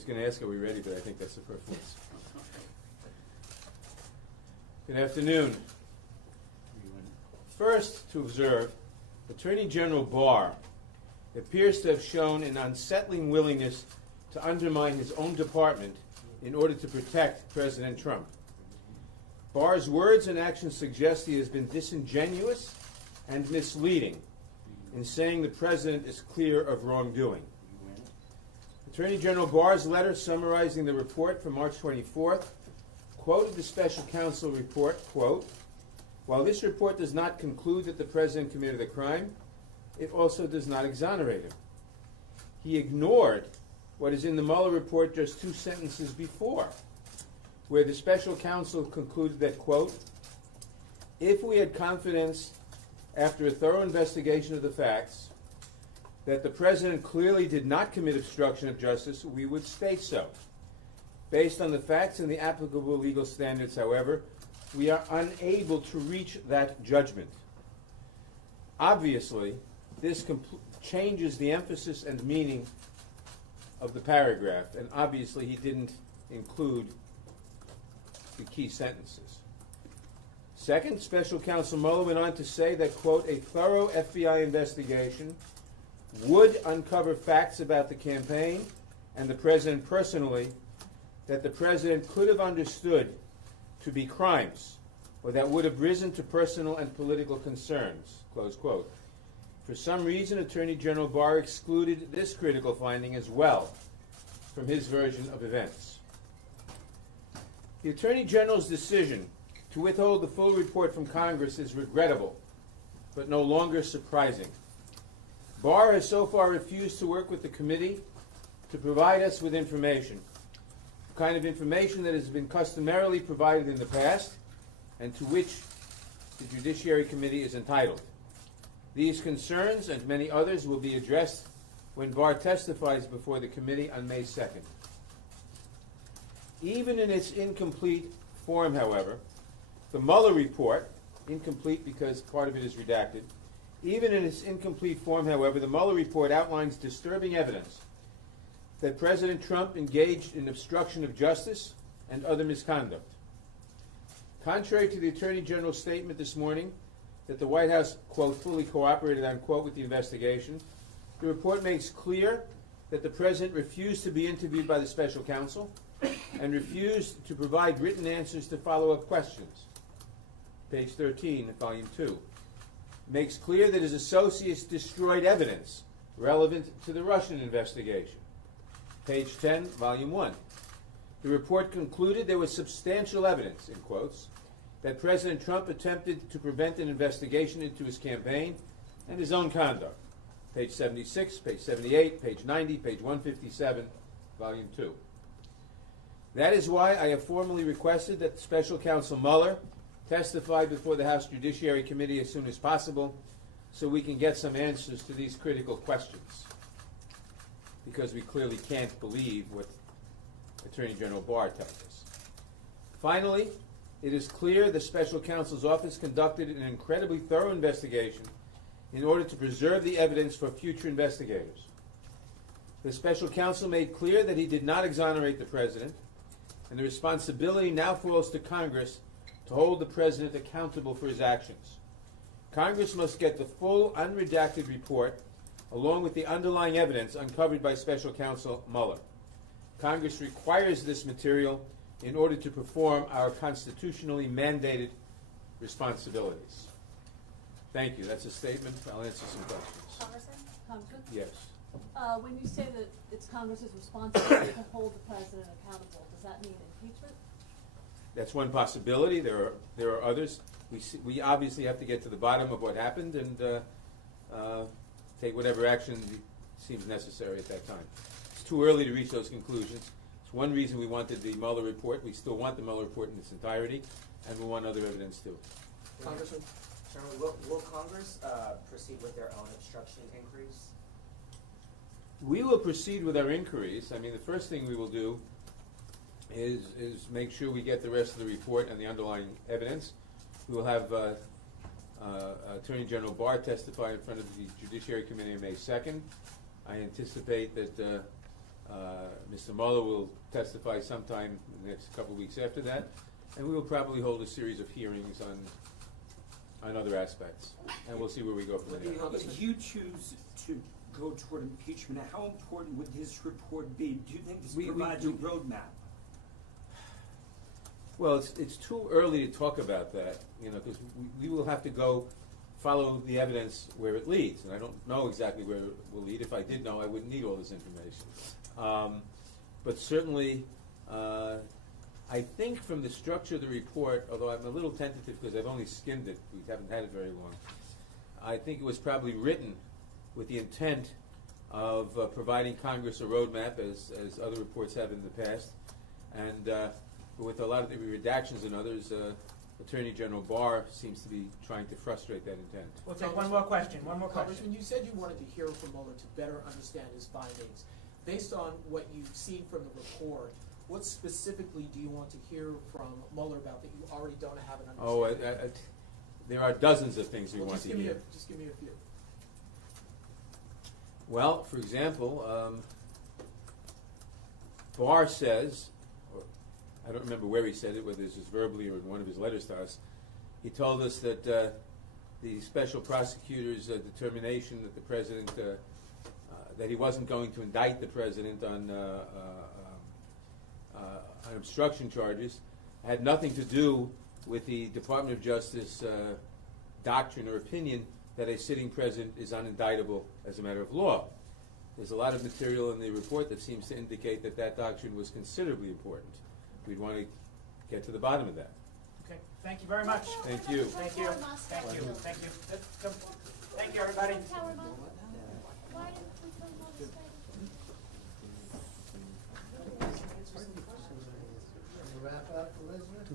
was going to ask, are we ready? But I think that's superfluous. Good afternoon. First, to observe, Attorney General Barr appears to have shown an unsettling willingness to undermine his own department in order to protect President Trump. Barr's words and actions suggest he has been disingenuous and misleading in saying the president is clear of wrongdoing. Attorney General Barr's letter summarizing the report from March 24th quoted the special counsel report, quote, "While this report does not conclude that the president committed a crime, it also does not exonerate him." He ignored what is in the Mueller report just 2 sentences before, where the special counsel concluded that, quote, "If we had confidence after a thorough investigation of the facts that the president clearly did not commit obstruction of justice, we would state so. Based on the facts and the applicable legal standards, however, we are unable to reach that judgment." Obviously, this changes the emphasis and meaning of the paragraph, and obviously he didn't include the key sentences. Second, Special Counsel Mueller went on to say that, quote, "A thorough FBI investigation would uncover facts about the campaign and the president personally that the president could have understood to be crimes or that would have risen to personal and political concerns," close quote. For some reason, Attorney General Barr excluded this critical finding as well from his version of events. The Attorney General's decision to withhold the full report from Congress is regrettable, but no longer surprising. Barr has so far refused to work with the committee to provide us with information, the kind of information that has been customarily provided in the past and to which the Judiciary Committee is entitled. These concerns and many others will be addressed when Barr testifies before the committee on May 2nd. Even in its incomplete form, however, the Mueller report, incomplete because part of it is redacted, even in its incomplete form, however, the Mueller report outlines disturbing evidence that President Trump engaged in obstruction of justice and other misconduct. Contrary to the Attorney General's statement this morning that the White House, quote, "fully cooperated," unquote, with the investigation, the report makes clear that the President refused to be interviewed by the special counsel and refused to provide written answers to follow-up questions. Page 13 of Volume 2. Makes clear that his associates destroyed evidence relevant to the Russian investigation. Page 10, Volume 1. The report concluded there was substantial evidence, in quotes, that President Trump attempted to prevent an investigation into his campaign and his own conduct. Page 76, page 78, page 90, page 157, Volume 2. That is why I have formally requested that Special Counsel Mueller testify before the House Judiciary Committee as soon as possible so we can get some answers to these critical questions, because we clearly can't believe what Attorney General Barr tells us. Finally, it is clear the Special Counsel's office conducted an incredibly thorough investigation in order to preserve the evidence for future investigators. The Special Counsel made clear that he did not exonerate the President, and the responsibility now falls to Congress to hold the President accountable for his actions. Congress must get the full unredacted report along with the underlying evidence uncovered by Special Counsel Mueller. Congress requires this material in order to perform our constitutionally mandated responsibilities. Thank you. That's a statement. I'll answer some questions. Congressman? Yes. When you say that it's Congress's responsibility to hold the president accountable, does that mean impeachment? That's one possibility. There are others. We obviously have to get to the bottom of what happened and take whatever action seems necessary at that time. It's too early to reach those conclusions. It's one reason we wanted the Mueller report. We still want the Mueller report in its entirety, and we want other evidence too. Congressman, will Congress proceed with their own obstruction inquiries? We will proceed with our inquiries. I mean, the first thing we will do is make sure we get the rest of the report and the underlying evidence. We will have Attorney General Barr testify in front of the Judiciary Committee on May 2nd. I anticipate that Mr. Mueller will testify sometime in the next couple of weeks after that, and we will probably hold a series of hearings on other aspects, and we'll see where we go from there. If you choose to go toward impeachment, how important would this report be? Do you think this provides a roadmap? Well, it's too early to talk about that, because we will have to go follow the evidence where it leads, and I don't know exactly where it will lead. If I did know, I wouldn't need all this information. But certainly, I think from the structure of the report, although I'm a little tentative because I've only skimmed it, we haven't had it very long, I think it was probably written with the intent of providing Congress a roadmap, as other reports have in the past, and with a lot of the redactions and others, Attorney General Barr seems to be trying to frustrate that intent. We'll take one more question. Congressman, you said you wanted to hear from Mueller to better understand his findings. Based on what you've seen from the report, what specifically do you want to hear from Mueller about that you already don't have an understanding? There are dozens of things we want to hear. Just give me a few. Well, for example, Barr says, or I don't remember where he said it, whether it's just verbally or in one of his letters to us, he told us that the special prosecutor's determination that the president, that he wasn't going to indict the president on obstruction charges, had nothing to do with the Department of Justice doctrine or opinion that a sitting president is unindictable as a matter of law. There's a lot of material in the report that seems to indicate that that doctrine was considerably important. We'd want to get to the bottom of that. Okay, thank you very much. Thank you. Thank you. Thank you. Thank you. Thank you, everybody. Why didn't we put him on the schedule? Wrap up, Elizabeth?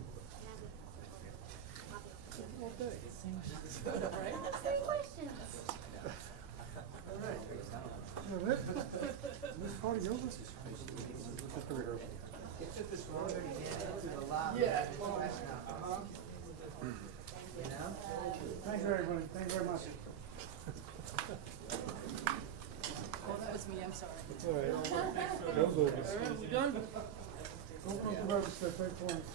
Same questions. All right. This party over? It took us longer to get into the lobby. Yeah. You know? Thank you, everybody. Thank you very much. Oh, that was me, I'm sorry. It's all right. All right, we done? Open up the register, 3 points.